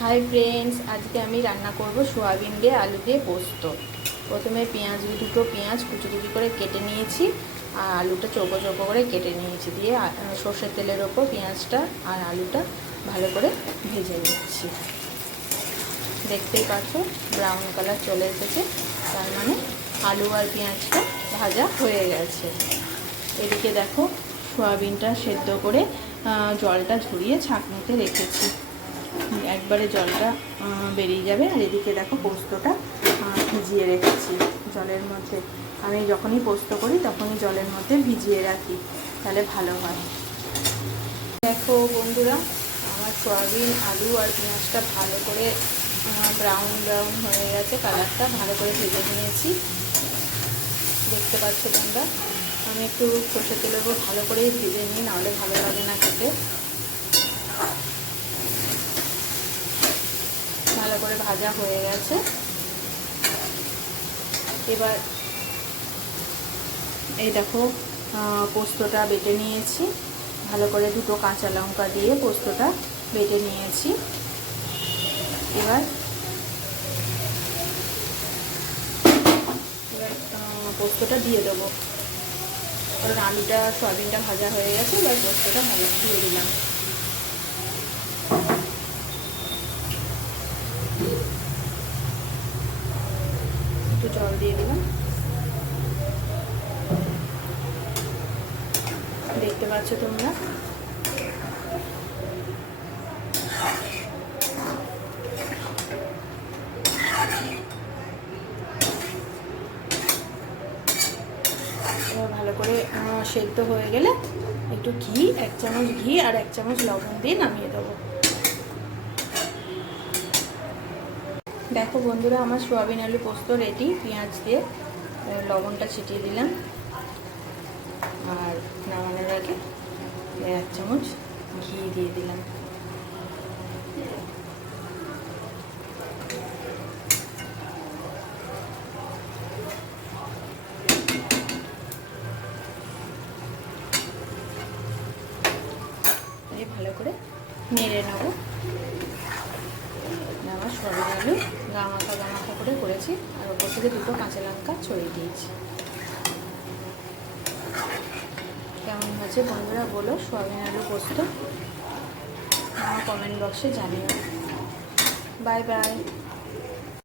Hi friends আজকে আমি রান্না করব সোয়াবিন দিয়ে আলু দিয়ে পোস্ত। প্রথমে পেঁয়াজ দুটো পেঁয়াজ কুচি কুচি করে কেটে নিয়েছি আর আলুটা চৌকো চৌকো করে কেটে নিয়েছি দিয়ে সর্ষের তেলের ওপর পেঁয়াজটা আর আলুটা ভালো করে ভেজে নিচ্ছি। দেখতেই পাচ্ছ ব্রাউন কালার চলে এসেছে, তার মানে আলু আর পেঁয়াজটা ভাজা হয়ে গেছে। এদিকে দেখো, সোয়াবিনটা সেদ্ধ করে জলটা ঝরিয়ে ছাঁকনিতে রেখেছি। একবারে জলটা বেরিয়ে যাবে। আর এদিকে দেখো পোস্তটা ভিজিয়ে রেখেছি জলের মধ্যে। আমি যখনই পোস্ত করি তখনই জলের মধ্যে ভিজিয়ে রাখি, তাহলে ভালো হয়। দেখো বন্ধুরা, আমার সয়াবিন, আলু আর পেঁয়াজটা ভালো করে ব্রাউন ব্রাউন হয়ে গেছে কালারটা ভালো করে ভেজে নিয়েছি। দেখতে পাচ্ছ তোমরা? আমি একটু সর্ষের তেলের উপর ভালো করেই ভেজে নিই, নাহলে ভালো লাগে না খেতে ভালো করে ভাজা হয়ে গেছে। এবার এই দেখো পোস্তটা বেটে নিয়েছি। ভালো করে দুটো কাঁচা লঙ্কা দিয়ে পোস্তটা বেটে নিয়েছি। এবার এবার পোস্তটা দিয়ে দেবো। কারণ আলুটা সয়াবিনটা ভাজা হয়ে গেছে, এবার পোস্তটা ভালো দিয়ে দিলাম। একটু জল দিয়ে দিলাম। দেখতে পাচ্ছ তোমরা? ভালো করে সেদ্ধ হয়ে গেলে একটু ঘি, এক চামচ ঘি আর এক চামচ লবণ দিয়ে নামিয়ে দেবো। দেখো বন্ধুরা, আমার সোয়াবিন আলু পোস্ত রেডি পেঁয়াজ দিয়ে লবণটা ছিটিয়ে দিলাম। আর নামানোর আগে এক চামচ ঘি দিয়ে দিলাম। ভালো করে নেড়ে নেব। আমার সরল আলু, গামাখা গামাখা করে করেছি, আর ওপর থেকে দুটো কাঁচা লঙ্কা ছড়িয়ে দিয়েছি। কেমন হয়েছে বন্ধুরা বলো, সোয়াবিন আলু পোস্ত? আমার কমেন্ট বক্সে জানিও। Bye bye